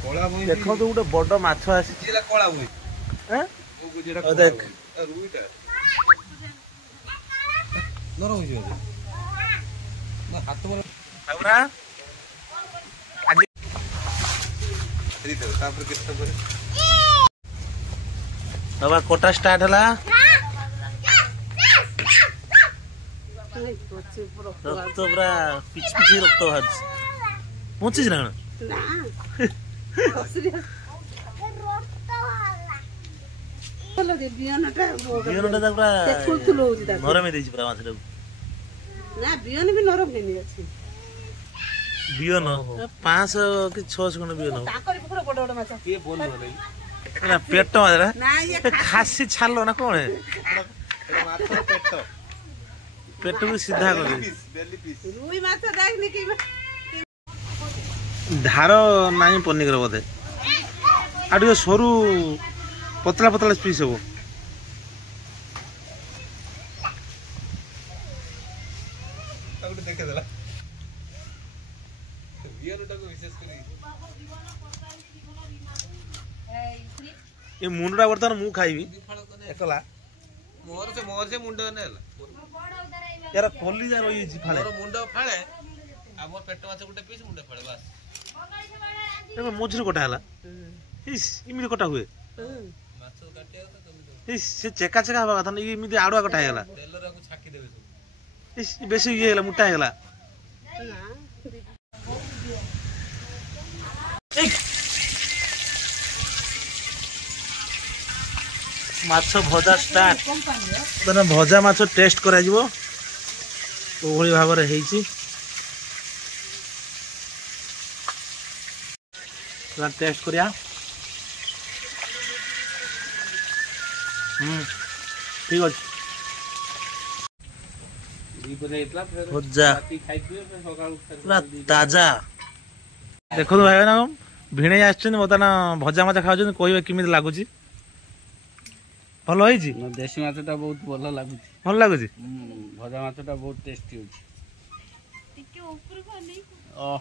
देखो तो गोटे बड़ माछ आसी कला बुई देख रुईटा नरम हो जाए ना हाथ में हमरा तापर कितना करे बाबा कोटा स्टार्ट हला रक्त पूरा पिच पिच रक्त बाहर पहुंची ना नरम पूरा माछ ना बियन भी नरम नहीं अछि बियन 500 कि 600 खंड बियन ताकर पुरा बड़ बड़ माछ के बोल बोले ना पेट मारा ना ये खासी छालो ना कौन है माछ पेट पेट को सीधा कर दे बेली पीस रुई माछ देखनी कि धार नाही पनिकर बोधे आ टिके सरू पतला पतला पीस हो ताउटे देखे देला बियनटा को विशेष करी ये मुंडा वर्तमान मु खाइबी एकला मोर से मुंडा नेला यार कली जा रही जी फाले मोर मुंडा फाळे आ मोर पेट माछ गुटे पीस मुंडा फाळे बस ए मोजरी कोटा हला इस इमिति कोटा हुए माछ काटिया त तुम इस से चेका चेका हवा कथा नहीं इमिति आडुआ कोटा हेला तेलर को छाकी देबे सब इस बेसी ये हेला मुटा हेला माछ भजा स्टार्ट तने भजा माछ टेस्ट करा जिवो ओभଳି भाबरे हेइची पूरा टेस्ट करिया ठीक अछि भजा पूरा ताजा देखो भाई ना भिणे आछन बता ना भजा माछ खाउछन कहबे किमिति लागुची भलो होइची देशी माछटा बहुत भलो लागुची भल लागुची भजा माछटा बहुत टेस्टी होची टिके ऊपर खाली ओ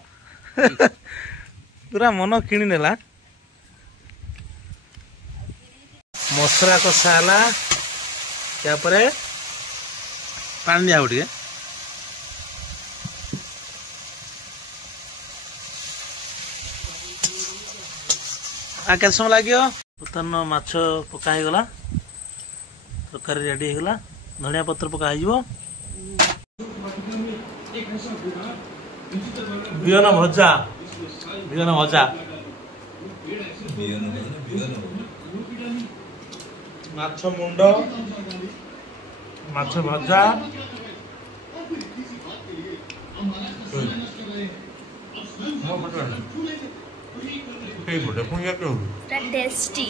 पूरा मन किणी नेला मसला कषा हला क्या परे पानी दिया उठिए आ केते समय लागियो बर्तमान माछ पका हे गला तरकारी रेडी हे गला धनिया पत्र पका हिजो बियन भजा माछ मुंड माछ भजा टेस्टी